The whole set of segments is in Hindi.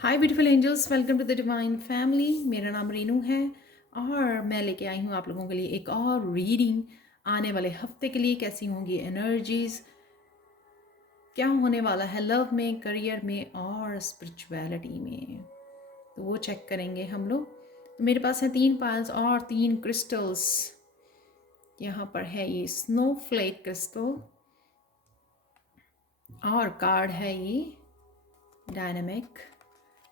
Hi beautiful angels, welcome to the divine family. मेरा नाम रीनू है और मैं लेके आई हूँ आप लोगों के लिए एक और रीडिंग। आने वाले हफ्ते के लिए कैसी होंगी एनर्जीज, क्या होने वाला है लव में, करियर में और स्पिरिचुअलिटी में, तो वो चेक करेंगे हम लोग। तो मेरे पास है 3 पायल्स और 3 क्रिस्टल्स। यहाँ पर है ये स्नोफ्लेक क्रिस्टल और कार्ड है ये डायनामिक।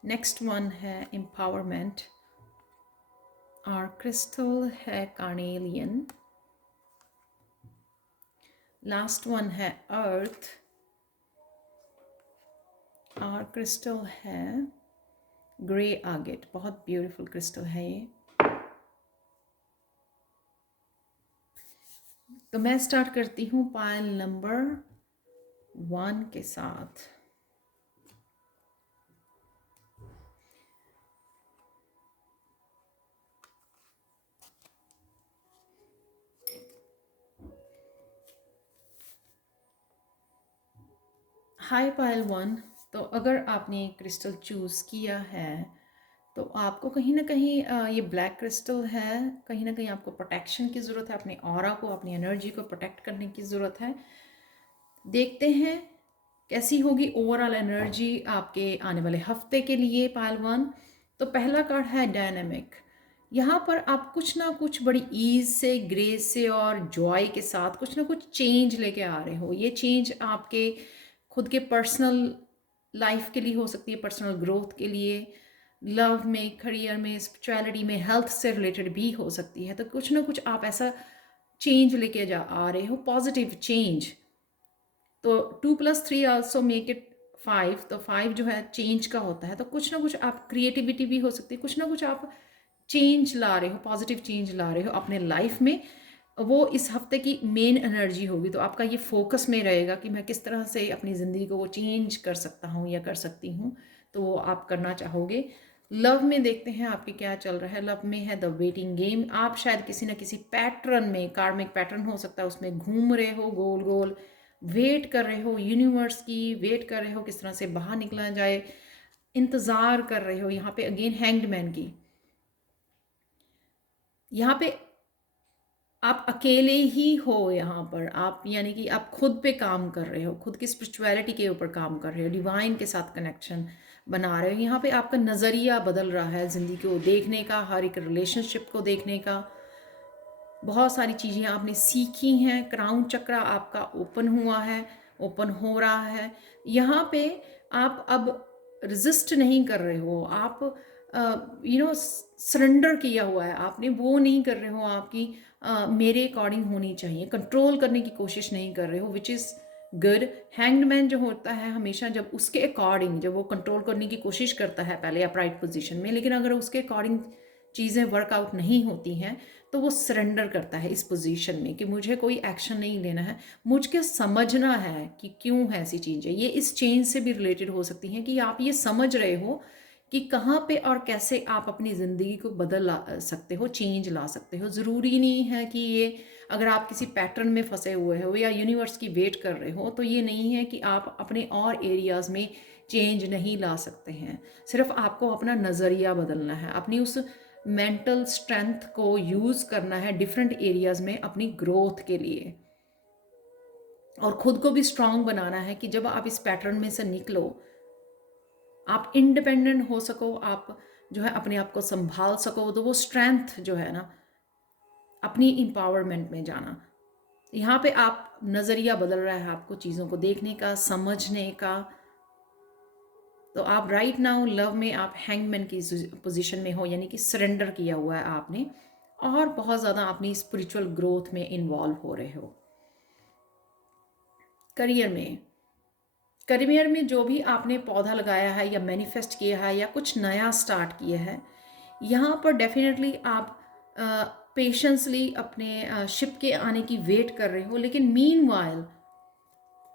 नेक्स्ट वन है एम्पावरमेंट और क्रिस्टल है कार्नेलियन। लास्ट वन है अर्थ और क्रिस्टल है ग्रे आगेट। बहुत ब्यूटीफुल क्रिस्टल है ये। तो मैं स्टार्ट करती हूँ पायल नंबर 1 के साथ। हाय पायल 1। तो अगर आपने क्रिस्टल चूज़ किया है तो आपको कहीं ना कहीं ये ब्लैक क्रिस्टल है, कहीं ना कहीं आपको प्रोटेक्शन की ज़रूरत है। अपने ऑरा को, अपनी एनर्जी को प्रोटेक्ट करने की ज़रूरत है। देखते हैं कैसी होगी ओवरऑल एनर्जी आपके आने वाले हफ्ते के लिए पायल 1। तो पहला कार्ड है डायनामिक। यहाँ पर आप कुछ ना कुछ बड़ी ईज से, ग्रेस से और जॉय के साथ कुछ ना कुछ चेंज लेके आ रहे हो। ये चेंज आपके खुद के पर्सनल लाइफ के लिए हो सकती है, पर्सनल ग्रोथ के लिए, लव में, करियर में, स्पिरिचुअलिटी में, हेल्थ से रिलेटेड भी हो सकती है। तो कुछ ना कुछ आप ऐसा चेंज लेके जा आ रहे हो, पॉजिटिव चेंज। तो 2 + 3 आल्सो मेक इट 5। तो 5 जो है चेंज का होता है। तो कुछ ना कुछ आप क्रिएटिविटी भी हो सकती है, कुछ ना कुछ आप चेंज ला रहे हो, पॉजिटिव चेंज ला रहे हो अपने लाइफ में। वो इस हफ्ते की मेन एनर्जी होगी। तो आपका ये फोकस में रहेगा कि मैं किस तरह से अपनी ज़िंदगी को वो चेंज कर सकता हूँ या कर सकती हूँ। तो वो आप करना चाहोगे। लव में देखते हैं आपके क्या चल रहा है। लव में है द वेटिंग गेम। आप शायद किसी न किसी पैटर्न में, कार्मिक पैटर्न हो सकता है, उसमें घूम रहे हो, गोल गोल वेट कर रहे हो यूनिवर्स की, वेट कर रहे हो किस तरह से बाहर निकला जाए, इंतज़ार कर रहे हो। यहाँ पे अगेन हैंग्ड मैन की, यहाँ पे आप अकेले ही हो। यहाँ पर आप यानी कि आप खुद पे काम कर रहे हो, खुद की स्पिरिचुअलिटी के ऊपर काम कर रहे हो, डिवाइन के साथ कनेक्शन बना रहे हो। यहाँ पे आपका नज़रिया बदल रहा है ज़िंदगी को देखने का, हर एक रिलेशनशिप को देखने का। बहुत सारी चीज़ें आपने सीखी हैं। क्राउन चक्र आपका ओपन हुआ है, ओपन हो रहा है। यहाँ पे आप अब रेजिस्ट नहीं कर रहे हो, आप सरेंडर किया हुआ है आपने। वो नहीं कर रहे हो आपकी मेरे अकॉर्डिंग होनी चाहिए, कंट्रोल करने की कोशिश नहीं कर रहे हो, which is good. Hanged man जो होता है हमेशा जब उसके अकॉर्डिंग, जब वो कंट्रोल करने की कोशिश करता है पहले अपराइट पोजीशन में, लेकिन अगर उसके अकॉर्डिंग चीज़ें वर्कआउट नहीं होती हैं तो वो सरेंडर करता है इस पोजीशन में कि मुझे कोई एक्शन नहीं लेना है, मुझको समझना है कि क्यों है ऐसी चीज़ें। ये इस चेंज से भी रिलेटेड हो सकती हैं कि आप ये समझ रहे हो कि कहाँ पे और कैसे आप अपनी ज़िंदगी को बदल ला सकते हो, चेंज ला सकते हो। ज़रूरी नहीं है कि ये अगर आप किसी पैटर्न में फंसे हुए हो या यूनिवर्स की वेट कर रहे हो तो ये नहीं है कि आप अपने और एरियाज़ में चेंज नहीं ला सकते हैं। सिर्फ आपको अपना नज़रिया बदलना है, अपनी उस मेंटल स्ट्रेंथ को यूज़ करना है डिफरेंट एरियाज़ में अपनी ग्रोथ के लिए, और ख़ुद को भी स्ट्रांग बनाना है कि जब आप इस पैटर्न में से निकलो, आप इंडिपेंडेंट हो सको, आप जो है अपने आप को संभाल सको। तो वो स्ट्रेंथ जो है ना, अपनी एम्पावरमेंट में जाना। यहाँ पे आप नज़रिया बदल रहा है आपको चीज़ों को देखने का, समझने का। तो आप राइट नाउ लव में आप हैंगमैन की पोजीशन में हो, यानी कि सरेंडर किया हुआ है आपने, और बहुत ज़्यादा अपनी स्पिरिचुअल ग्रोथ में इन्वॉल्व हो रहे हो। करियर में जो भी आपने पौधा लगाया है या मैनिफेस्ट किया है या कुछ नया स्टार्ट किया है, यहाँ पर डेफिनेटली आप पेशेंसली अपने शिप के आने की वेट कर रहे हो। लेकिन मीनवाइल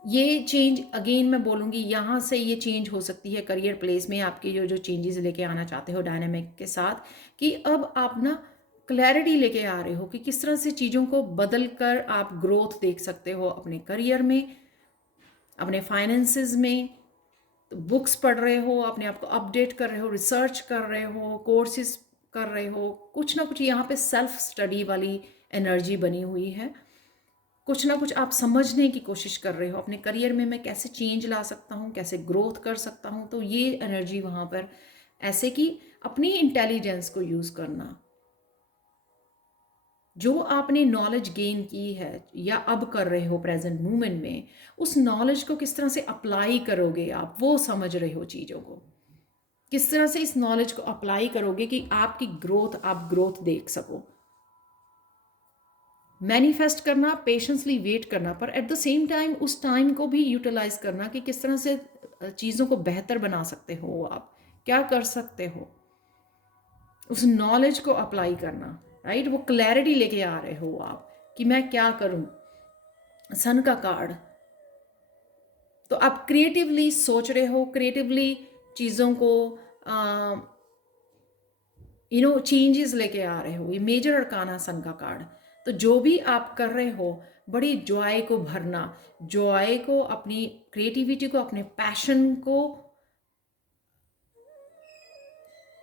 ये चेंज, अगेन मैं बोलूँगी, यहाँ से ये चेंज हो सकती है करियर प्लेस में आपके जो जो चेंजेस लेके आना चाहते हो डायनामिक के साथ, कि अब आप ना क्लैरिटी लेके आ रहे हो कि किस तरह से चीज़ों को बदल कर आप ग्रोथ देख सकते हो अपने करियर में, अपने फाइनेंसेस में। तो बुक्स पढ़ रहे हो, अपने आप को अपडेट कर रहे हो, रिसर्च कर रहे हो, कोर्सेज कर रहे हो, कुछ ना कुछ यहाँ पे सेल्फ स्टडी वाली एनर्जी बनी हुई है। कुछ ना कुछ आप समझने की कोशिश कर रहे हो, अपने करियर में मैं कैसे चेंज ला सकता हूँ, कैसे ग्रोथ कर सकता हूँ। तो ये एनर्जी वहाँ पर ऐसे कि अपनी इंटेलिजेंस को यूज़ करना, जो आपने नॉलेज गेन की है या अब कर रहे हो प्रेजेंट मोमेंट में, उस नॉलेज को किस तरह से अप्लाई करोगे आप, वो समझ रहे हो चीज़ों को, किस तरह से इस नॉलेज को अप्लाई करोगे कि आपकी ग्रोथ, आप ग्रोथ देख सको। मैनिफेस्ट करना, पेशेंसली वेट करना, पर एट द सेम टाइम उस टाइम को भी यूटिलाइज करना कि किस तरह से चीज़ों को बेहतर बना सकते हो, आप क्या कर सकते हो, उस नॉलेज को अप्लाई करना, राइट। वो क्लैरिटी लेके आ रहे हो आप कि मैं क्या करूं। सन का कार्ड, तो आप क्रिएटिवली सोच रहे हो, क्रिएटिवली चीज़ों को चेंजेस लेके आ रहे हो। ये मेजर अरकाना सन का कार्ड। तो जो भी आप कर रहे हो, बड़ी जॉय को भरना, जॉय को, अपनी क्रिएटिविटी को, अपने पैशन को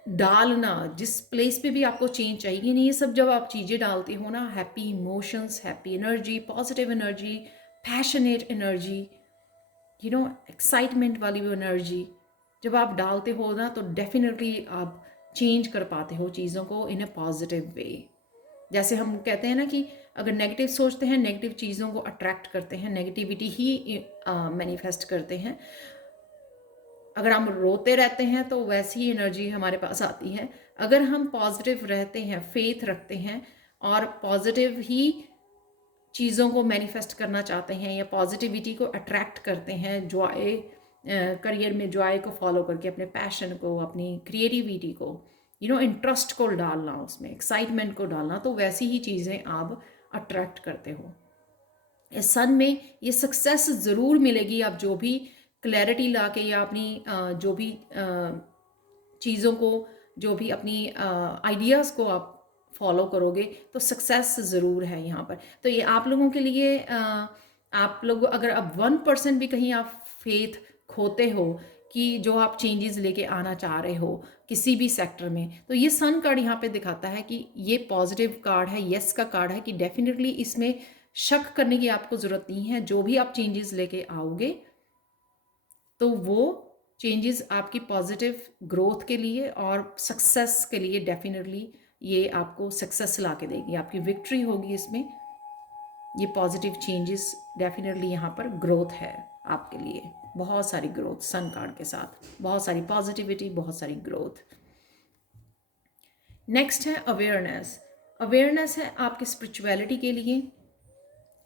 डालना, जिस प्लेस पे भी आपको चेंज चाहिए नहीं, ये सब जब आप चीज़ें डालते हो ना, happy emotions, happy energy, positive energy, passionate energy, excitement वाली वो एनर्जी जब आप डालते हो ना, तो डेफिनेटली आप चेंज कर पाते हो चीज़ों को इन अ पॉजिटिव वे। जैसे हम कहते हैं ना कि अगर नेगेटिव सोचते हैं, नेगेटिव चीज़ों को अट्रैक्ट करते हैं, नेगेटिविटी ही मैनिफेस्ट करते हैं। अगर हम रोते रहते हैं तो वैसी ही एनर्जी हमारे पास आती है। अगर हम पॉजिटिव रहते हैं, फेथ रखते हैं और पॉजिटिव ही चीज़ों को मैनिफेस्ट करना चाहते हैं या पॉजिटिविटी को अट्रैक्ट करते हैं, जॉय, करियर में जॉय को फॉलो करके, अपने पैशन को, अपनी क्रिएटिविटी को, इंटरेस्ट को डालना, उसमें एक्साइटमेंट को डालना, तो वैसी ही चीज़ें आप अट्रैक्ट करते हो। इस सन में ये सक्सेस ज़रूर मिलेगी। आप जो भी क्लैरिटी ला के या अपनी जो भी चीज़ों को, जो भी अपनी आइडियाज़ को आप फॉलो करोगे, तो सक्सेस ज़रूर है यहाँ पर। तो ये आप लोगों के लिए, आप लोग अगर अब 1% भी कहीं आप फेथ खोते हो कि जो आप चेंजेस लेके आना चाह रहे हो किसी भी सेक्टर में, तो ये सन कार्ड यहाँ पे दिखाता है कि ये पॉजिटिव कार्ड है, यस का कार्ड है, कि डेफिनेटली इसमें शक करने की आपको ज़रूरत नहीं है। जो भी आप चेंजेस लेके आओगे, तो वो चेंजेस आपकी पॉजिटिव ग्रोथ के लिए और सक्सेस के लिए डेफिनेटली ये आपको सक्सेस ला के देगी, आपकी विक्ट्री होगी इसमें। ये पॉजिटिव चेंजेस डेफिनेटली यहाँ पर ग्रोथ है आपके लिए, बहुत सारी ग्रोथ सन कार्ड के साथ, बहुत सारी पॉजिटिविटी, बहुत सारी ग्रोथ। नेक्स्ट है अवेयरनेस। अवेयरनेस है आपकी स्पिरिचुअलिटी के लिए।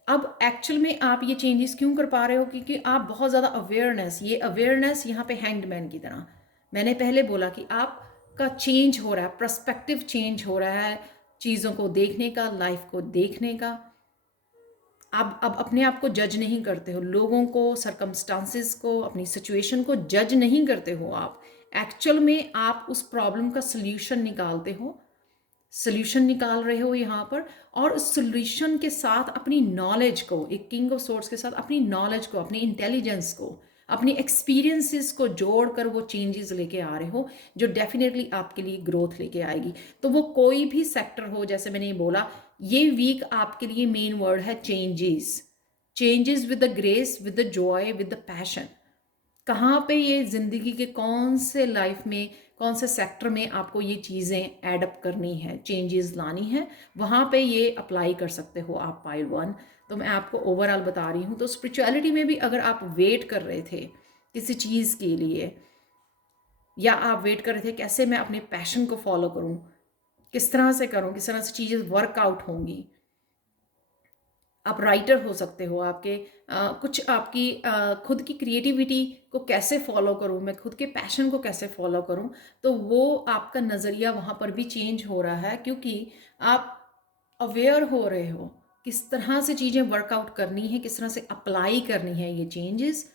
अब एक्चुअल में आप ये चेंजेस क्यों कर पा रहे हो, क्योंकि आप बहुत ज़्यादा अवेयरनेस, ये अवेयरनेस यहाँ पे हैंग्ड मैन की तरह, मैंने पहले बोला कि आपका चेंज हो रहा है, पर्सपेक्टिव चेंज हो रहा है चीज़ों को देखने का, लाइफ को देखने का। आप अब अपने आप को जज नहीं करते हो, लोगों को, सरकमस्टांसिस को, अपनी सिचुएशन को जज नहीं करते हो। आप एक्चुअल में आप उस प्रॉब्लम का सोल्यूशन निकालते हो, सोल्यूशन निकाल रहे हो यहाँ पर, और उस सोल्यूशन के साथ अपनी नॉलेज को, एक किंग ऑफ सोर्ड्स के साथ अपनी नॉलेज को, अपनी इंटेलिजेंस को, अपनी एक्सपीरियंसेस को जोड़कर वो चेंजेस लेके आ रहे हो, जो डेफिनेटली आपके लिए ग्रोथ लेके आएगी। तो वो कोई भी सेक्टर हो, जैसे मैंने ये बोला, ये वीक आपके लिए मेन वर्ड है changes. Changes with the grace, with the Joy, with the passion. कहाँ पे ये ज़िंदगी के कौन से लाइफ में, कौन से सेक्टर में आपको ये चीज़ें एडअप करनी है, चेंजेस लानी है, वहाँ पे ये अप्लाई कर सकते हो आप पाइल 1। तो मैं आपको ओवरऑल बता रही हूँ। तो स्पिरिचुअलिटी में भी अगर आप वेट कर रहे थे किसी चीज़ के लिए, या आप वेट कर रहे थे कैसे मैं अपने पैशन को फॉलो करूँ, किस तरह से करूँ, किस तरह से चीज़ें वर्कआउट होंगी। आप राइटर हो सकते हो, आपके कुछ आपकी खुद की क्रिएटिविटी को कैसे फॉलो करूँ, मैं खुद के पैशन को कैसे फॉलो करूँ, तो वो आपका नज़रिया वहाँ पर भी चेंज हो रहा है, क्योंकि आप अवेयर हो रहे हो किस तरह से चीज़ें वर्कआउट करनी है, किस तरह से अप्लाई करनी है ये चेंजेस।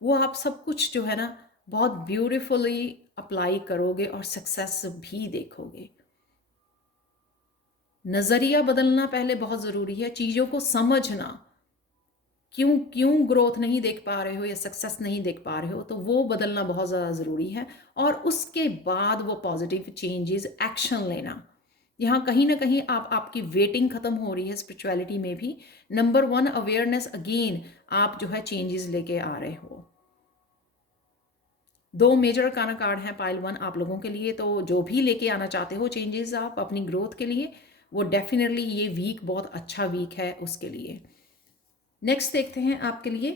वो आप सब कुछ जो है ना, बहुत ब्यूटीफुली अप्लाई करोगे और सक्सेस भी देखोगे। नज़रिया बदलना पहले बहुत ज़रूरी है, चीज़ों को समझना, क्यों क्यों ग्रोथ नहीं देख पा रहे हो या सक्सेस नहीं देख पा रहे हो, तो वो बदलना बहुत ज़्यादा ज़रूरी है। और उसके बाद वो पॉजिटिव चेंजेस एक्शन लेना। यहाँ कहीं ना कहीं आपकी वेटिंग खत्म हो रही है स्पिरिचुअलिटी में भी। नंबर वन अवेयरनेस, अगेन आप जो है चेंजेस लेके आ रहे हो। दो मेजर काना कार्ड हैं पाइल वन आप लोगों के लिए, तो जो भी लेके आना चाहते हो चेंजेस आप अपनी ग्रोथ के लिए, वो डेफिनेटली ये वीक बहुत अच्छा वीक है उसके लिए। नेक्स्ट देखते हैं आपके लिए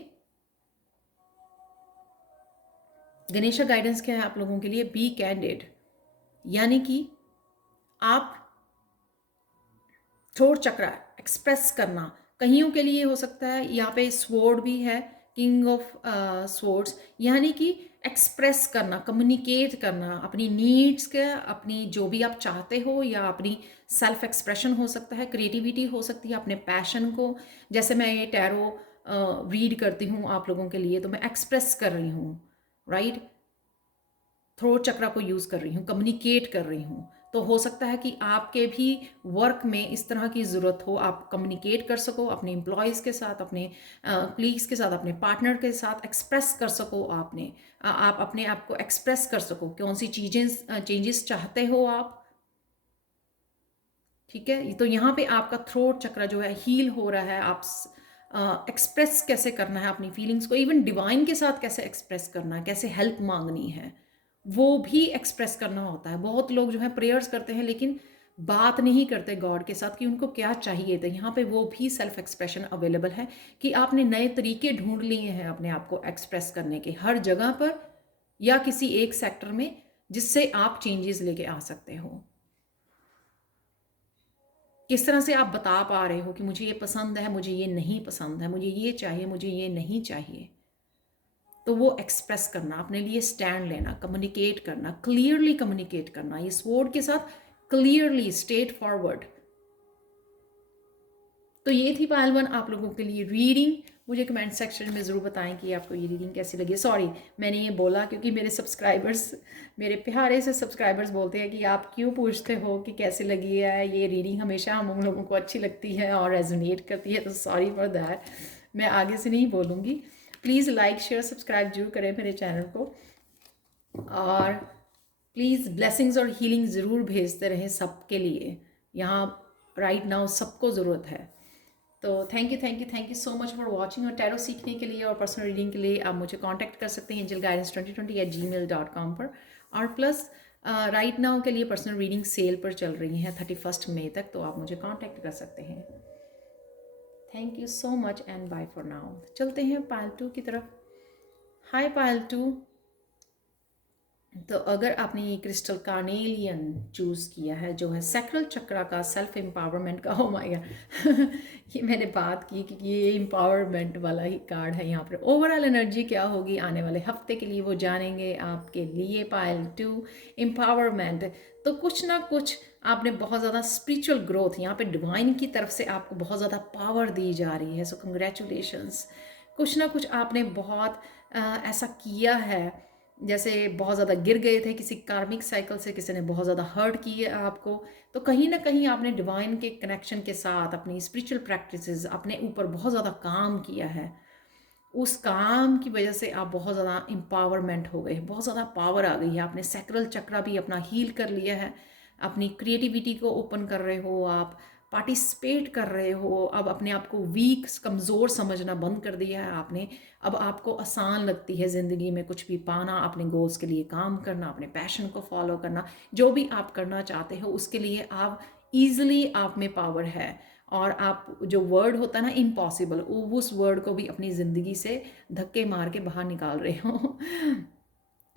गणेशा गाइडेंस क्या है आप लोगों के लिए। बी कैंडिड, यानी कि आप थ्रोट चक्र एक्सप्रेस करना। कईयों के लिए हो सकता है, यहाँ पे स्वॉर्ड भी है, किंग ऑफ स्वॉर्ड्स, यानी कि एक्सप्रेस करना, कम्युनिकेट करना अपनी नीड्स के, अपनी जो भी आप चाहते हो, या अपनी सेल्फ एक्सप्रेशन हो सकता है, क्रिएटिविटी हो सकती है, अपने पैशन को। जैसे मैं ये टैरो रीड करती हूँ आप लोगों के लिए, तो मैं एक्सप्रेस कर रही हूँ, राइट। थ्रोट चक्र को यूज़ कर रही हूँ, कम्युनिकेट कर रही हूँ। तो हो सकता है कि आपके भी वर्क में इस तरह की ज़रूरत हो, आप कम्युनिकेट कर सको अपने एम्प्लॉयज़ के साथ, अपने कलीग्स के साथ, अपने पार्टनर के साथ एक्सप्रेस कर सको। आप अपने आप को एक्सप्रेस कर सको, कौन सी चीज़ें चेंजेस चाहते हो आप, ठीक है। तो यहाँ पे आपका थ्रोट चक्र जो है हील हो रहा है। आप एक्सप्रेस कैसे करना है अपनी फीलिंग्स को, इवन डिवाइन के साथ कैसे एक्सप्रेस करना है, कैसे हेल्प मांगनी है, वो भी एक्सप्रेस करना होता है। बहुत लोग जो है प्रेयर्स करते हैं लेकिन बात नहीं करते गॉड के साथ कि उनको क्या चाहिए। तो यहाँ पे वो भी सेल्फ एक्सप्रेशन अवेलेबल है कि आपने नए तरीके ढूंढ लिए हैं अपने आप को एक्सप्रेस करने के, हर जगह पर या किसी एक सेक्टर में, जिससे आप चेंजेस लेके आ सकते हो। किस तरह से आप बता पा रहे हो कि मुझे ये पसंद है, मुझे ये नहीं पसंद है, मुझे ये चाहिए, मुझे ये नहीं चाहिए। तो वो एक्सप्रेस करना, अपने लिए स्टैंड लेना, कम्युनिकेट करना, क्लियरली कम्युनिकेट करना, ये स्वॉर्ड के साथ क्लियरली, स्ट्रेट फॉरवर्ड। तो ये थी पायल वन आप लोगों के लिए रीडिंग। मुझे कमेंट सेक्शन में ज़रूर बताएं कि आपको ये रीडिंग कैसी लगी। सॉरी, मैंने ये बोला क्योंकि मेरे सब्सक्राइबर्स, मेरे प्यारे से सब्सक्राइबर्स बोलते हैं कि आप क्यों पूछते हो कि कैसी लगी है ये रीडिंग। हमेशा हम उन लोगों को अच्छी लगती है और रेजोनेट करती है, तो सॉरी फॉर दैट। मैं आगे से नहीं बोलूँगी। प्लीज़ लाइक शेयर सब्सक्राइब जरूर करें मेरे चैनल को, और प्लीज़ ब्लेसिंग्स और हीलिंग ज़रूर भेजते रहें सबके लिए। यहाँ राइट नाउ सबको ज़रूरत है। तो thank you so much for watching. और टैरो सीखने के लिए और पर्सनल रीडिंग के लिए आप मुझे कांटेक्ट कर सकते हैं angelguidance2020@gmail.com पर। और प्लस राइट नाउ के लिए पर्सनल रीडिंग सेल पर चल रही हैं 31 मई तक, तो आप मुझे कांटेक्ट कर सकते हैं। Thank you so much and bye for now. चलते हैं पायल 2 की तरफ। हाय पायल 2। तो अगर आपने ये क्रिस्टल कार्नेलियन चूज़ किया है, जो है सैक्रल चक्रा का, सेल्फ एम्पावरमेंट का, हो माय गॉड ये मैंने बात की कि ये एम्पावरमेंट वाला ही कार्ड है। यहाँ पर ओवरऑल एनर्जी क्या होगी आने वाले हफ्ते के लिए, वो जानेंगे आपके लिए। पायल 2 एम्पावरमेंट, तो कुछ ना कुछ आपने बहुत ज़्यादा स्पिरिचुअल ग्रोथ, यहाँ पे डिवाइन की तरफ से आपको बहुत ज़्यादा पावर दी जा रही है। सो कंग्रेचुलेशंस। कुछ ना कुछ आपने बहुत ऐसा किया है, जैसे बहुत ज़्यादा गिर गए थे किसी कार्मिक साइकिल से, किसी ने बहुत ज़्यादा हर्ट किया आपको, तो कहीं ना कहीं आपने डिवाइन के कनेक्शन के साथ अपनी स्पिरिचुअल प्रैक्टिसेस, अपने ऊपर बहुत ज़्यादा काम किया है। उस काम की वजह से आप बहुत ज़्यादा एम्पावरमेंट हो गए, बहुत ज़्यादा पावर आ गई है। आपने सैक्रल चक्रा भी अपना हील कर लिया है, अपनी क्रिएटिविटी को ओपन कर रहे हो, आप पार्टिसिपेट कर रहे हो। अब अपने आप को वीक, कमज़ोर समझना बंद कर दिया है आपने। अब आपको आसान लगती है ज़िंदगी में कुछ भी पाना, अपने गोल्स के लिए काम करना, अपने पैशन को फॉलो करना, जो भी आप करना चाहते हो उसके लिए आप ईज़िली, आप में पावर है। और आप, जो वर्ड होता है ना इम्पॉसिबल, उस वर्ड को भी अपनी ज़िंदगी से धक्के मार के बाहर निकाल रहे हो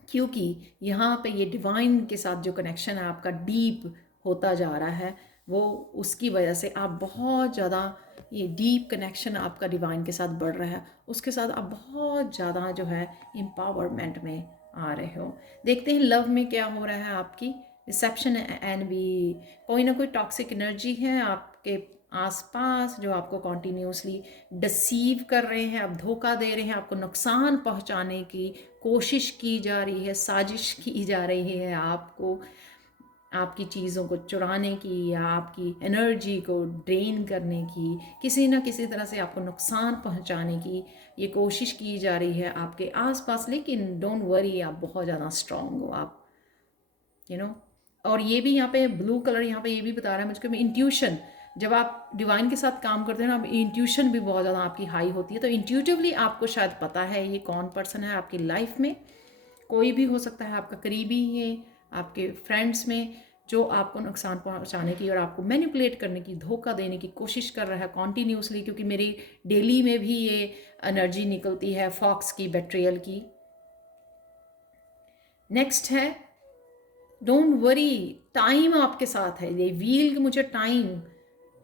क्योंकि यहाँ पे ये डिवाइन के साथ जो कनेक्शन है आपका डीप होता जा रहा है, वो उसकी वजह से आप बहुत ज़्यादा, ये डीप कनेक्शन आपका डिवाइन के साथ बढ़ रहा है, उसके साथ आप बहुत ज़्यादा जो है एम्पावरमेंट में आ रहे हो। देखते हैं लव में क्या हो रहा है आपकी। रिसेप्शन एंड भी कोई ना कोई टॉक्सिक एनर्जी है आपके आसपास जो आपको कॉन्टीन्यूसली डिसीव कर रहे हैं, आप धोखा दे रहे हैं, आपको नुकसान पहुंचाने की कोशिश की जा रही है, साजिश की जा रही है आपको। आपकी चीज़ों को चुराने की या आपकी एनर्जी को ड्रेन करने की, किसी ना किसी तरह से आपको नुकसान पहुंचाने की ये कोशिश की जा रही है आपके आसपास। लेकिन डोंट वरी, आप बहुत ज़्यादा स्ट्रांग हो आप, यू नो। और ये भी यहाँ पे ब्लू कलर यहाँ पे ये भी बता रहा है मुझको, इंट्यूशन, जब आप डिवाइन के साथ काम करते हैं ना, इंट्यूशन भी बहुत ज़्यादा आपकी हाई होती है। तो इंट्यूटिवली आपको शायद पता है ये कौन पर्सन है आपकी लाइफ में। कोई भी हो सकता है, आपका करीबी है, आपके फ्रेंड्स में, जो आपको नुकसान पहुंचाने की और आपको मैनिपुलेट करने की, धोखा देने की कोशिश कर रहा है कॉन्टीन्यूसली। क्योंकि मेरी डेली में भी ये एनर्जी निकलती है फॉक्स की, बेट्रियल की। नेक्स्ट है डोंट वरी, टाइम आपके साथ है। ये व्हील, मुझे टाइम,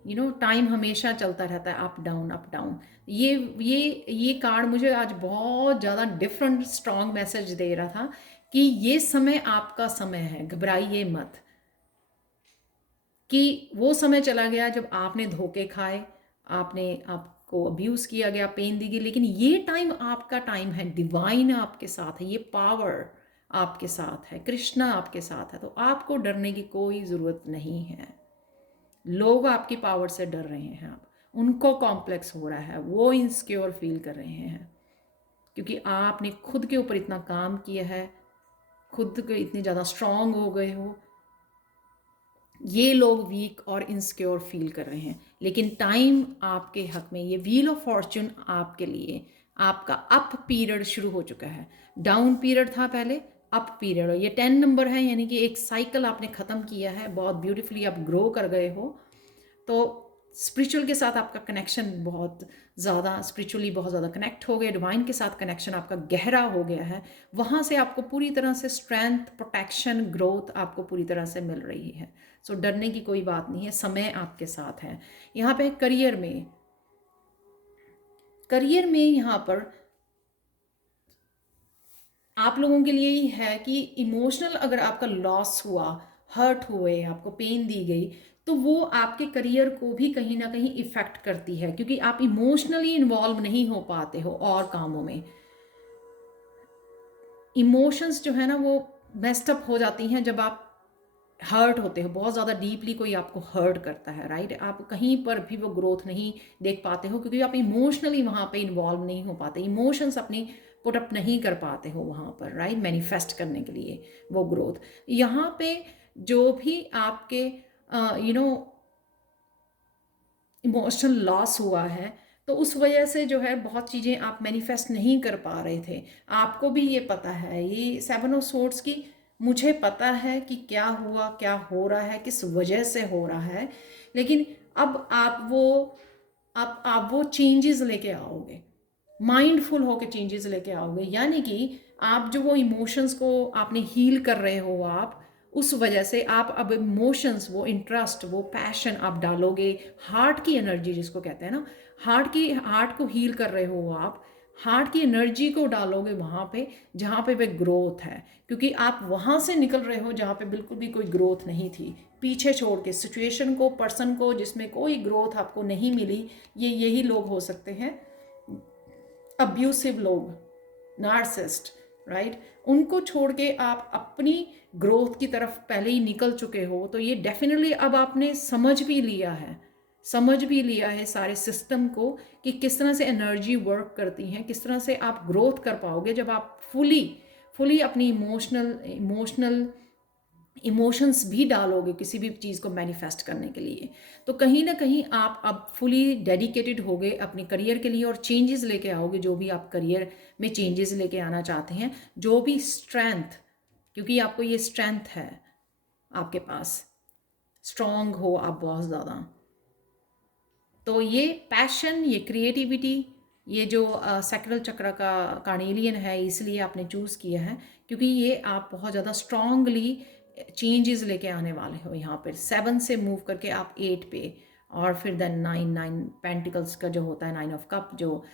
यू नो, टाइम हमेशा चलता रहता है, अप डाउन अप डाउन। ये कार्ड मुझे आज बहुत ज़्यादा डिफरेंट स्ट्रॉन्ग मैसेज दे रहा था कि ये समय आपका समय है, घबराइए मत। कि वो समय चला गया जब आपने धोखे खाए, आपको अब्यूज़ किया गया, पेन दी गई। लेकिन ये टाइम आपका टाइम है, डिवाइन आपके साथ है, ये पावर आपके साथ है, कृष्णा आपके साथ है। तो आपको डरने की कोई ज़रूरत नहीं है। लोग आपकी पावर से डर रहे हैं, आप उनको कॉम्प्लेक्स हो रहा है, वो इनसिक्योर फील कर रहे हैं, क्योंकि आपने खुद के ऊपर इतना काम किया है, खुद को इतने ज़्यादा स्ट्रांग हो गए हो। ये लोग वीक और इनसिक्योर फील कर रहे हैं। लेकिन टाइम आपके हक में, ये व्हील ऑफ फॉर्च्यून आपके लिए, आपका अप पीरियड शुरू हो चुका है। डाउन पीरियड था पहले, अप पीरियड। और ये 10 नंबर है, यानी कि एक साइकिल आपने ख़त्म किया है, बहुत ब्यूटीफुली आप ग्रो कर गए हो। तो स्पिरिचुअल के साथ आपका कनेक्शन बहुत ज़्यादा, स्पिरिचुअली बहुत ज़्यादा कनेक्ट हो गए, डिवाइन के साथ कनेक्शन आपका गहरा हो गया है। वहाँ से आपको पूरी तरह से स्ट्रेंथ, प्रोटेक्शन, ग्रोथ आपको पूरी तरह से मिल रही है। सो डरने की कोई बात नहीं है, समय आपके साथ है। यहाँ पे करियर में यहाँ पर आप लोगों के लिए ही है कि इमोशनल, अगर आपका लॉस हुआ, हर्ट हुए, आपको पेन दी गई, तो वो आपके करियर को भी कहीं ना कहीं इफ़ेक्ट करती है, क्योंकि आप इमोशनली इन्वॉल्व नहीं हो पाते हो और कामों में। इमोशंस जो है ना वो मेस्ड अप हो जाती हैं जब आप हर्ट होते हो, बहुत ज़्यादा डीपली कोई आपको हर्ट करता है, राइट। आप कहीं पर भी वो ग्रोथ नहीं देख पाते हो, क्योंकि आप इमोशनली वहाँ पे इन्वॉल्व नहीं हो पाते, इमोशंस अपनी पुट अप नहीं कर पाते हो वहाँ पर, राइट, मैनिफेस्ट करने के लिए वो ग्रोथ। यहाँ पे जो भी आपके यू नो इमोशनल लॉस हुआ है, तो उस वजह से जो है बहुत चीज़ें आप मैनिफेस्ट नहीं कर पा रहे थे। आपको भी ये पता है, ये 7 ऑफ सोर्ड्स की, मुझे पता है कि क्या हुआ, क्या हो रहा है, किस वजह से हो रहा है। लेकिन अब आप वो चेंजेस लेके आओगे, माइंडफुल होके चेंजेस लेके आओगे। यानी कि आप जो वो इमोशंस को आपने हील कर रहे हो, आप उस वजह से आप अब इमोशंस, वो इंटरेस्ट, वो पैशन आप डालोगे, हार्ट की एनर्जी जिसको कहते हैं ना, हार्ट को हील कर रहे हो आप, हार्ट की एनर्जी को डालोगे वहाँ पे जहाँ पे वे ग्रोथ है। क्योंकि आप वहाँ से निकल रहे हो जहाँ पे बिल्कुल भी कोई ग्रोथ नहीं थी, पीछे छोड़ के सिचुएशन को, पर्सन को जिसमें कोई ग्रोथ आपको नहीं मिली। यही लोग हो सकते हैं अब्यूसिव लोग, नार्सिस्ट, राइट। उनको छोड़ के आप अपनी ग्रोथ की तरफ पहले ही निकल चुके हो। तो ये डेफिनेटली अब आपने समझ भी लिया है सारे सिस्टम को, कि किस तरह से एनर्जी वर्क करती हैं, किस तरह से आप ग्रोथ कर पाओगे जब आप फुली अपनी इमोशंस भी डालोगे किसी भी चीज़ को मैनिफेस्ट करने के लिए। तो कहीं ना कहीं आप अब फुली डेडिकेटेड होगे अपने करियर के लिए और चेंजेस लेके आओगे, जो भी आप करियर में चेंजेस लेके आना चाहते हैं, जो भी स्ट्रेंथ, क्योंकि आपको ये स्ट्रेंथ है आपके पास, स्ट्रॉन्ग हो आप बहुत ज़्यादा। तो ये पैशन, ये क्रिएटिविटी, ये जो सैक्रल चक्र का कार्नेलियन है, इसलिए आपने चूज़ किया है, क्योंकि ये आप बहुत ज़्यादा स्ट्रांगली चेंजेस लेके आने वाले हो। यहाँ पर 7 से मूव करके आप 8 पे, और फिर देन 9 पेंटिकल्स का जो होता है, 9 ऑफ कप जो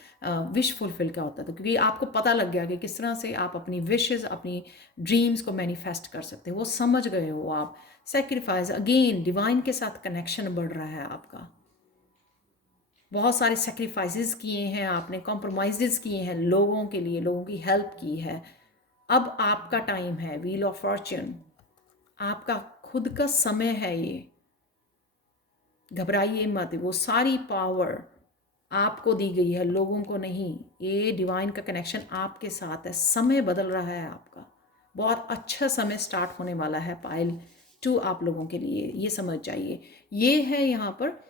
विश फुलफिल का होता था। क्योंकि आपको पता लग गया कि किस तरह से आप अपनी विशेस, अपनी ड्रीम्स को मैनिफेस्ट कर सकते हो, वो समझ गए हो आप। सेक्रीफाइस, अगेन डिवाइन के साथ कनेक्शन बढ़ रहा है आपका, बहुत सारे सेक्रीफाइसेस किए हैं आपने, कॉम्प्रोमाइज़ किए हैं लोगों के लिए, लोगों की हेल्प की है। अब आपका टाइम है, व्हील ऑफ फॉर्च्यून आपका खुद का समय है ये, घबराइए मत। वो सारी पावर आपको दी गई है, लोगों को नहीं। ये डिवाइन का कनेक्शन आपके साथ है। समय बदल रहा है आपका, बहुत अच्छा समय स्टार्ट होने वाला है पाइल 2 आप लोगों के लिए, ये समझ जाइए। ये है यहाँ पर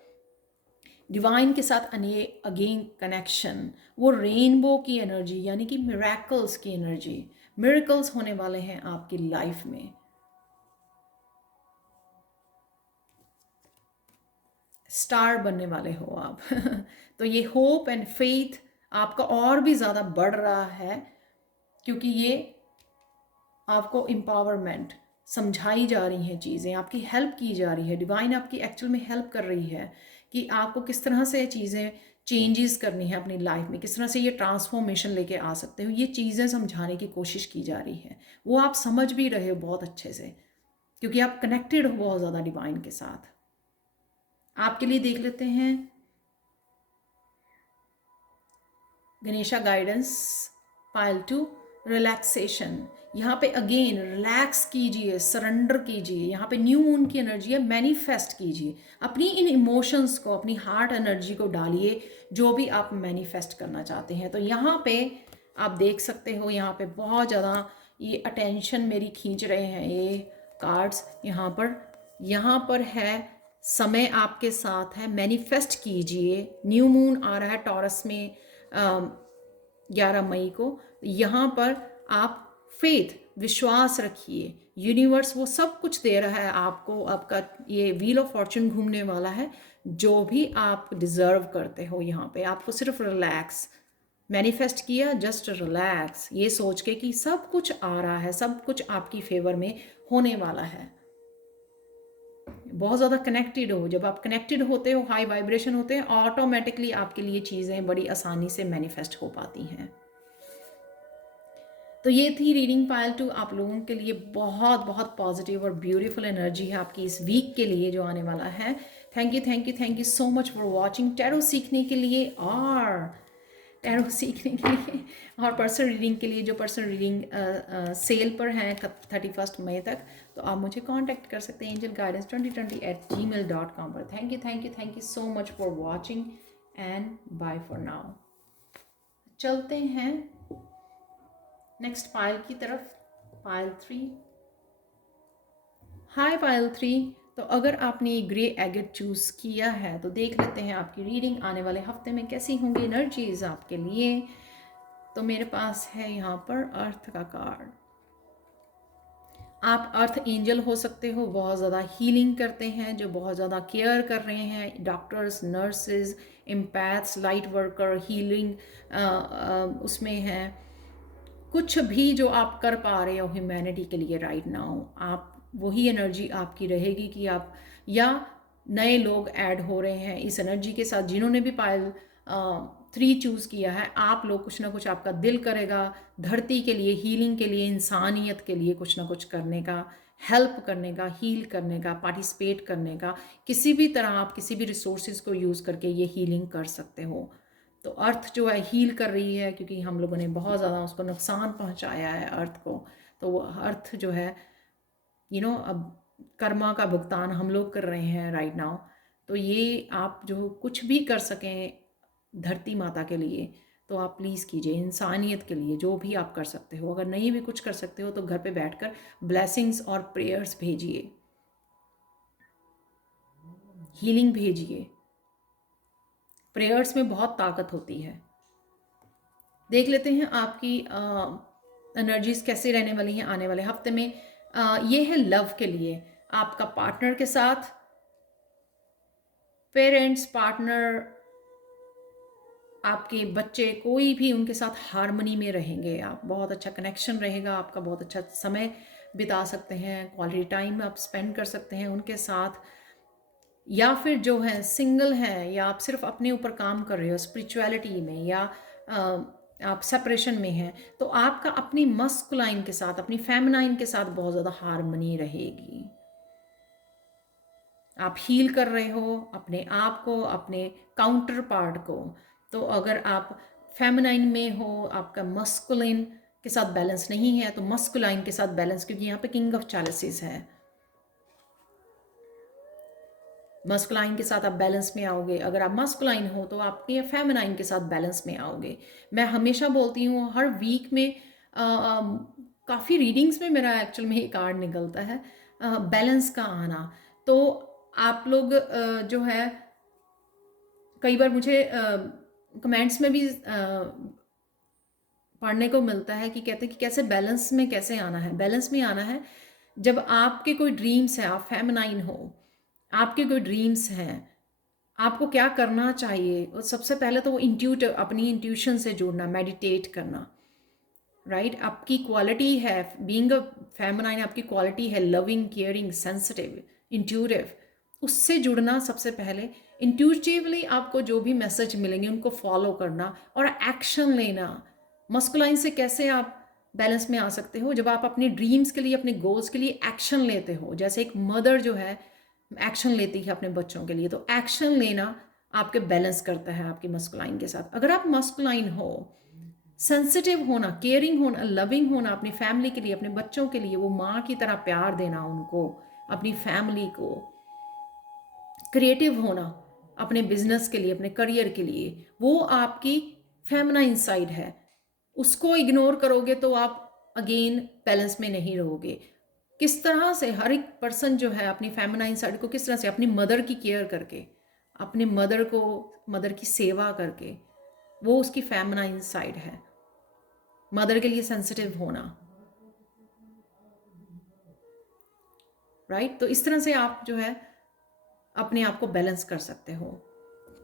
डिवाइन के साथ अगेन कनेक्शन, वो रेनबो की एनर्जी, यानी कि मिरेकल्स की एनर्जी। मिरेकल्स होने वाले हैं आपकी लाइफ में। स्टार बनने वाले हो आप। तो ये होप एंड फेथ आपका और भी ज़्यादा बढ़ रहा है, क्योंकि ये आपको एम्पावरमेंट समझाई जा रही हैं चीज़ें, आपकी हेल्प की जा रही है। डिवाइन आपकी एक्चुअल में हेल्प कर रही है कि आपको किस तरह से चीज़ें चेंजेस करनी है अपनी लाइफ में, किस तरह से ये ट्रांसफॉर्मेशन लेके आ सकते हो। ये चीज़ें समझाने की कोशिश की जा रही है। वो आप समझ भी रहे हो बहुत अच्छे से, क्योंकि आप कनेक्टेड हो बहुत ज़्यादा डिवाइन के साथ। आपके लिए देख लेते हैं गणेशा गाइडेंस पाइल 2 रिलैक्सेशन। यहाँ पे अगेन रिलैक्स कीजिए, सरेंडर कीजिए। यहाँ पे न्यू मून की एनर्जी है, मैनिफेस्ट कीजिए अपनी इन इमोशंस को, अपनी हार्ट एनर्जी को डालिए, जो भी आप मैनिफेस्ट करना चाहते हैं। तो यहाँ पे आप देख सकते हो, यहाँ पे बहुत ज़्यादा ये अटेंशन मेरी खींच रहे हैं ये कार्ड्स। यहाँ पर है समय आपके साथ है, मैनिफेस्ट कीजिए। न्यू मून आ रहा है टॉरस में 11 मई को। यहाँ पर आप फेथ, विश्वास रखिए, यूनिवर्स वो सब कुछ दे रहा है आपको। आपका ये व्हील ऑफ फॉर्चून घूमने वाला है, जो भी आप डिज़र्व करते हो। यहाँ पे आपको सिर्फ रिलैक्स, मैनिफेस्ट किया, जस्ट रिलैक्स, ये सोच के कि सब कुछ आ रहा है, सब कुछ आपकी फेवर में होने वाला है। बहुत ज़्यादा कनेक्टेड हो। जब आप कनेक्टेड होते हो, हाई वाइब्रेशन होते हैं, ऑटोमेटिकली आपके लिए चीज़ें बड़ी आसानी से मैनिफेस्ट हो पाती हैं। तो ये थी रीडिंग पाइल 2 आप लोगों के लिए। बहुत बहुत पॉजिटिव और ब्यूटीफुल एनर्जी है आपकी इस वीक के लिए जो आने वाला है। Thank you so much for watching. Tarot सीखने के लिए और और पर्सनल रीडिंग के लिए, जो पर्सनल रीडिंग सेल पर हैं 31 मई तक, तो आप मुझे कांटेक्ट कर सकते हैं angelguidance2020@gmail.com पर। Thank you so much for watching and bye for now. चलते हैं नेक्स्ट पाइल की तरफ, पाइल 3। हाय पाइल 3। तो अगर आपने ये ग्रे एगेट चूज़ किया है तो देख लेते हैं आपकी रीडिंग आने वाले हफ्ते में कैसी होंगी एनर्जीज आपके लिए। तो मेरे पास है यहाँ पर अर्थ का कार्ड। आप अर्थ एंजल हो सकते हो, बहुत ज़्यादा हीलिंग करते हैं, जो बहुत ज़्यादा केयर कर रहे हैं, doctors, nurses, empaths, light worker, healing उसमें हैं। कुछ भी जो आप कर पा रहे हो ह्यूमैनिटी के लिए राइट नाउ, आप वही एनर्जी आपकी रहेगी कि आप, या नए लोग ऐड हो रहे हैं इस एनर्जी के साथ जिन्होंने भी पाइल 3 चूज़ किया है। आप लोग कुछ ना कुछ आपका दिल करेगा धरती के लिए, हीलिंग के लिए, इंसानियत के लिए कुछ ना कुछ करने का, हेल्प करने का, हील करने का, पार्टिसिपेट करने का। किसी भी तरह आप किसी भी रिसोर्सेज को यूज़ करके ये हीलिंग कर सकते हो। तो अर्थ जो है हील कर रही है, क्योंकि हम लोगों ने बहुत ज़्यादा उसको नुकसान पहुंचाया है अर्थ को। तो वो अर्थ जो है अब कर्मा का भुगतान हम लोग कर रहे हैं राइट नाउ। तो ये आप जो कुछ भी कर सकें धरती माता के लिए, तो आप प्लीज़ कीजिए। इंसानियत के लिए जो भी आप कर सकते हो। अगर नहीं भी कुछ कर सकते हो तो घर पे बैठकर ब्लेसिंग्स और प्रेयर्स भेजिए, हीलिंग भेजिए। प्रेयर्स में बहुत ताकत होती है। देख लेते हैं आपकी एनर्जीज कैसे रहने वाली हैं आने वाले हफ्ते में। ये है लव के लिए, आपका पार्टनर के साथ, पेरेंट्स, पार्टनर, आपके बच्चे, कोई भी उनके साथ हार्मनी में रहेंगे आप। बहुत अच्छा कनेक्शन रहेगा आपका, बहुत अच्छा समय बिता सकते हैं, क्वालिटी टाइम आप स्पेंड कर सकते हैं उनके साथ। या फिर जो है सिंगल हैं, या आप सिर्फ अपने ऊपर काम कर रहे हो स्पिरिचुअलिटी में, या आप सेपरेशन में हैं, तो आपका अपनी मस्कुलाइन के साथ, अपनी फेमिनाइन के साथ बहुत ज़्यादा हार्मनी रहेगी। आप हील कर रहे हो अपने आप को, अपने काउंटर पार्ट को। तो अगर आप फेमिनाइन में हो, आपका मस्कुलिन के साथ बैलेंस नहीं है, तो मस्कुलाइन के साथ बैलेंस, क्योंकि यहाँ पे किंग ऑफ चैलिसेस है। मस्कुलाइन के साथ आप बैलेंस में आओगे, अगर आप मस्कुलाइन हो तो आप फेमिनाइन के साथ बैलेंस में आओगे। मैं हमेशा बोलती हूँ हर वीक में काफ़ी रीडिंग्स में मेरा एक्चुअल में ये कार्ड निकलता है, बैलेंस का आना। तो आप लोग जो है कई बार मुझे कमेंट्स में भी पढ़ने को मिलता है कि कहते हैं कि कैसे बैलेंस में कैसे आना है। बैलेंस में आना है जब आपके कोई ड्रीम्स हैं, आप फेमिनाइन हो, आपके कोई ड्रीम्स हैं, आपको क्या करना चाहिए, और सबसे पहले तो वो इंट्यूटिव, अपनी इंट्यूशन से जुड़ना, मेडिटेट करना, राइट। आपकी क्वालिटी है बीइंग अ फेमिनाइन, आपकी क्वालिटी है लविंग, केयरिंग, सेंसिटिव, इंट्यूटिव। उससे जुड़ना सबसे पहले, इंट्यूटिवली आपको जो भी मैसेज मिलेंगे उनको फॉलो करना और एक्शन लेना। मस्कुलाइन से कैसे आप बैलेंस में आ सकते हो, जब आप अपने ड्रीम्स के लिए, अपने गोल्स के लिए एक्शन लेते हो। जैसे एक मदर जो है एक्शन लेती है अपने बच्चों के लिए, तो एक्शन लेना आपके बैलेंस करता है आपकी मस्कुलाइन के साथ। अगर आप मस्कुलाइन हो, सेंसिटिव होना, केयरिंग होना, लविंग होना अपनी फैमिली के लिए, अपने बच्चों के लिए, वो माँ की तरह प्यार देना उनको, अपनी फैमिली को, क्रिएटिव होना अपने बिजनेस के लिए, अपने करियर के लिए, वो आपकी फेमिनाइन साइड है। उसको इग्नोर करोगे तो आप अगेन बैलेंस में नहीं रहोगे। किस तरह से हर एक पर्सन जो है अपनी फेमिनाइन साइड को किस तरह से, अपनी मदर की केयर करके, अपने मदर को, मदर की सेवा करके, वो उसकी फेमिनाइन साइड है। मदर के लिए सेंसिटिव होना, राइट। तो इस तरह से आप जो है अपने आप को बैलेंस कर सकते हो।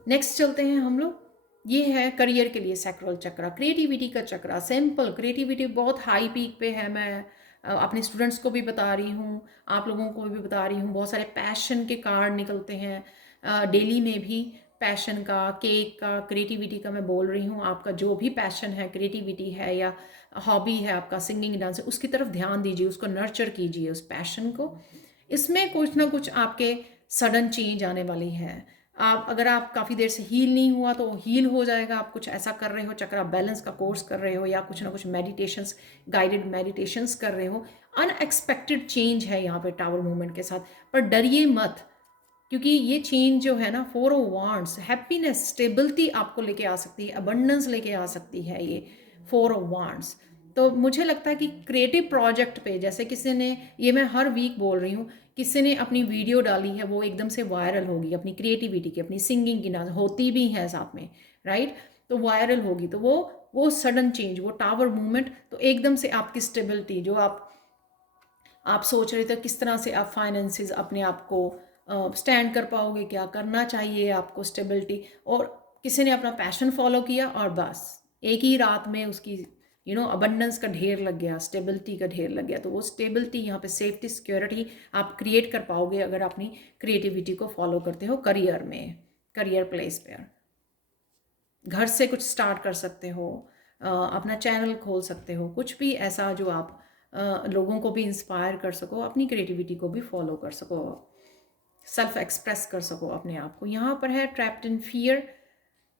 नेक्स्ट चलते हैं हम लोग, ये है करियर के लिए सैक्रल चक्रा, क्रिएटिविटी का चक्रा। सिंपल क्रिएटिविटी बहुत हाई पीक पे है। मैं अपने स्टूडेंट्स को भी बता रही हूँ, आप लोगों को भी बता रही हूँ। बहुत सारे पैशन के कार्ड निकलते हैं डेली में भी, पैशन का, केक का, क्रिएटिविटी का मैं बोल रही हूँ। आपका जो भी पैशन है, क्रिएटिविटी है या हॉबी है आपका, सिंगिंग, डांस, उसकी तरफ ध्यान दीजिए, उसको नर्चर कीजिए, उस पैशन को। इसमें कुछ ना कुछ आपके सडन चेंज आने वाली है। आप अगर आप काफ़ी देर से हील नहीं हुआ तो हील हो जाएगा। आप कुछ ऐसा कर रहे हो, चक्रा बैलेंस का कोर्स कर रहे हो, या कुछ ना कुछ मेडिटेशंस, गाइडेड मेडिटेशंस कर रहे हो, अनएक्सपेक्टेड चेंज है यहाँ पे टावर मूवमेंट के साथ। पर डरिए मत, क्योंकि ये चेंज जो है ना, 4 ऑफ वांड्स, हैप्पीनेस, स्टेबिलिटी आपको लेके आ सकती है, अबंडेंस लेके आ सकती है ये 4 ऑफ वांड्स। तो मुझे लगता है कि क्रिएटिव प्रोजेक्ट पे, जैसे किसी ने, ये मैं हर वीक बोल रही हूँ, किसी ने अपनी वीडियो डाली है, वो एकदम से वायरल होगी, अपनी क्रिएटिविटी की, अपनी सिंगिंग की, ना होती भी है साथ में, राइट। तो वायरल होगी, तो वो सडन चेंज, वो टावर मूवमेंट, तो एकदम से आपकी स्टेबिलिटी, जो आप सोच रहे थे किस तरह से आप फाइनेंसेस अपने आप को स्टैंड कर पाओगे, क्या करना चाहिए आपको, स्टेबिलिटी, और किसी ने अपना पैशन फॉलो किया और बस एक ही रात में उसकी अबंडेंस का ढेर लग गया, स्टेबिलिटी का ढेर लग गया। तो वो स्टेबिलिटी, यहाँ पे सेफ्टी, सिक्योरिटी आप क्रिएट कर पाओगे अगर अपनी क्रिएटिविटी को फॉलो करते हो करियर में, करियर प्लेस पर। घर से कुछ स्टार्ट कर सकते हो, अपना चैनल खोल सकते हो, कुछ भी ऐसा जो आप लोगों को भी इंस्पायर कर सको, अपनी क्रिएटिविटी को भी फॉलो कर सको, सेल्फ एक्सप्रेस कर सको अपने आप को। यहाँ पर है ट्रैप्ड इन फियर,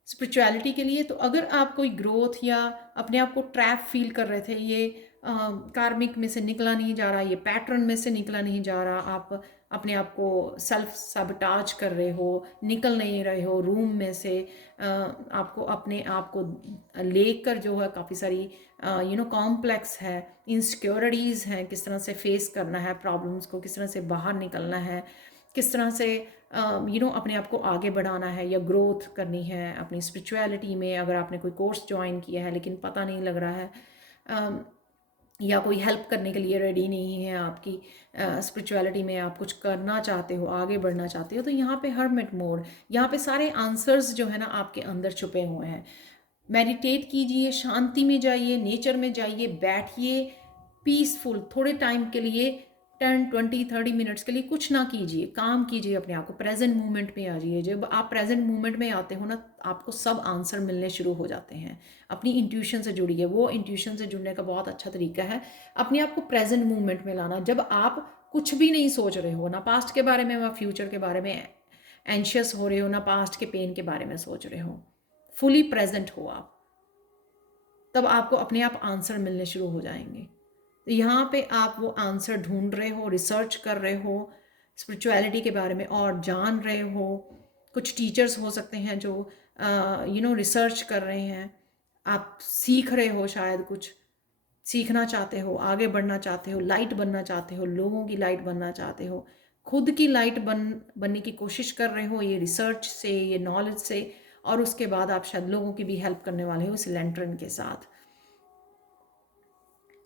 स्पिरिचुअलिटी के लिए। तो अगर आप कोई ग्रोथ या अपने आप को ट्रैप फील कर रहे थे, ये कार्मिक में से निकला नहीं जा रहा, ये पैटर्न में से निकला नहीं जा रहा, आप अपने आप को सेल्फ सबटाज कर रहे हो, निकल नहीं रहे हो रूम में से, आपको अपने आप को लेकर जो है काफ़ी सारी कॉम्प्लेक्स है, इनसिक्योरिटीज़ हैं, किस तरह से फेस करना है प्रॉब्लम्स को, किस तरह से बाहर निकलना है, किस तरह से अपने आप को आगे बढ़ाना है या ग्रोथ करनी है अपनी स्पिरिचुअलिटी में। अगर आपने कोई कोर्स ज्वाइन किया है लेकिन पता नहीं लग रहा है, या कोई हेल्प करने के लिए रेडी नहीं है आपकी स्पिरिचुअलिटी में, आप कुछ करना चाहते हो, आगे बढ़ना चाहते हो, तो यहाँ पे हर्मिट मोड, यहाँ पे सारे आंसर्स जो है ना आपके अंदर छुपे हुए हैं। मेडिटेट कीजिए, शांति में जाइए, नेचर में जाइए, बैठिए पीसफुल, थोड़े टाइम के लिए, 10, 20, 30 मिनट्स के लिए कुछ ना कीजिए, काम कीजिए, अपने आप को प्रेजेंट मूवमेंट में आ जाइए। जब आप प्रेजेंट मूवमेंट में आते हो ना, आपको सब आंसर मिलने शुरू हो जाते हैं। अपनी इंट्यूशन से जुड़िए, वो इंट्यूशन से जुड़ने का बहुत अच्छा तरीका है अपने आप को प्रेजेंट मूवमेंट में लाना। जब आप कुछ भी नहीं सोच रहे हो, ना पास्ट के बारे में, ना फ्यूचर के बारे में एंशियस हो रहे हो, ना पास्ट के पेन के बारे में सोच रहे हो, फुली प्रेजेंट हो आप, तब आपको अपने आप आंसर मिलने शुरू हो जाएंगे। तो यहाँ पे आप वो आंसर ढूंढ रहे हो, रिसर्च कर रहे हो, स्पिरिचुअलिटी के बारे में और जान रहे हो। कुछ टीचर्स हो सकते हैं जो रिसर्च कर रहे हैं, आप सीख रहे हो, शायद कुछ सीखना चाहते हो, आगे बढ़ना चाहते हो, लाइट बनना चाहते हो, लोगों की लाइट बनना चाहते हो, खुद की लाइट बनने की कोशिश कर रहे हो ये रिसर्च से, ये नॉलेज से, और उसके बाद आप शायद लोगों की भी हेल्प करने वाले हो इस लैंटर्न के साथ।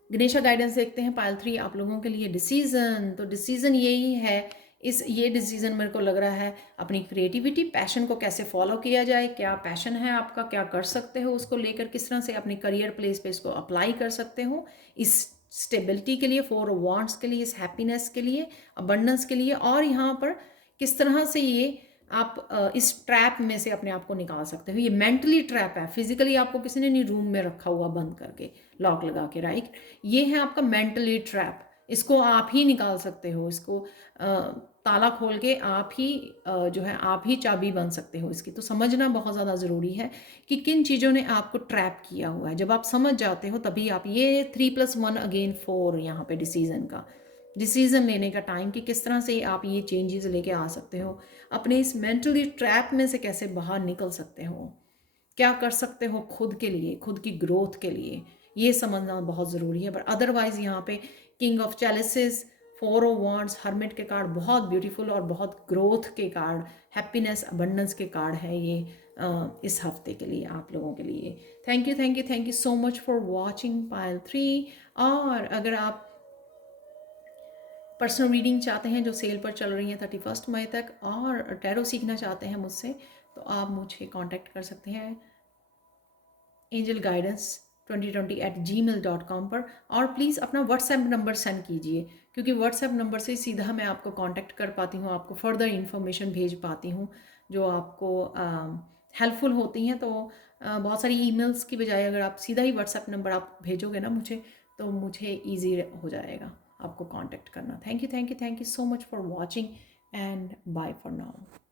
गणेशा गाइडेंस देखते हैं पायल 3 आप लोगों के लिए डिसीजन। तो डिसीजन यही है, ये डिसीजन मेरे को लग रहा है अपनी क्रिएटिविटी, पैशन को कैसे फॉलो किया जाए, क्या पैशन है आपका, क्या कर सकते हो उसको लेकर, किस तरह से अपनी करियर प्लेस पे इसको अप्लाई कर सकते हो इस स्टेबिलिटी के लिए, 4 वांड्स के लिए, इस हैप्पीनेस के लिए, अबंडेंस के लिए, और यहाँ पर किस तरह से ये आप इस ट्रैप में से अपने आप को निकाल सकते हो। ये मेंटली ट्रैप है, फिजिकली आपको किसी ने नहीं रूम में रखा हुआ बंद करके, लॉक लगा के, राइट। ये है आपका मेंटली ट्रैप, इसको आप ही निकाल सकते हो, इसको ताला खोल के आप ही जो है आप ही चाबी बन सकते हो इसकी। तो समझना बहुत ज़्यादा ज़रूरी है कि किन चीज़ों ने आपको ट्रैप किया हुआ है। जब आप समझ जाते हो तभी आप ये 3+1 अगेन 4 यहाँ पे डिसीज़न लेने का टाइम, कि किस तरह से आप ये चेंजेस लेके आ सकते हो, अपने इस मेंटली ट्रैप में से कैसे बाहर निकल सकते हो, क्या कर सकते हो खुद के लिए, खुद की ग्रोथ के लिए, ये समझना बहुत ज़रूरी है। बट अदरवाइज़ यहाँ पे king of chalices, 4 of wands, hermit के कार्ड बहुत ब्यूटीफुल और बहुत ग्रोथ के कार्ड, हैप्पीनेस अबंडेंस के कार्ड है ये इस हफ्ते के लिए आप लोगों के लिए। Thank you so much for watching Payal 3। और अगर आप पर्सनल रीडिंग चाहते हैं जो सेल पर चल रही है 31 मई तक, और टैरो सीखना चाहते हैं मुझसे, तो आप मुझे कांटेक्ट कर सकते हैं angelguidance2020@gmail.com पर। और प्लीज़ अपना व्हाट्सएप नंबर सेंड कीजिए, क्योंकि व्हाट्सएप नंबर से सीधा मैं आपको कांटेक्ट कर पाती हूँ, आपको फर्दर इन्फॉर्मेशन भेज पाती हूँ जो आपको हेल्पफुल होती हैं। तो बहुत सारी ईमेल्स की बजाय अगर आप सीधा ही व्हाट्सएप नंबर आप भेजोगे ना मुझे, तो मुझे ईजी हो जाएगा आपको कांटेक्ट करना। Thank you so much for watching, and bye for now.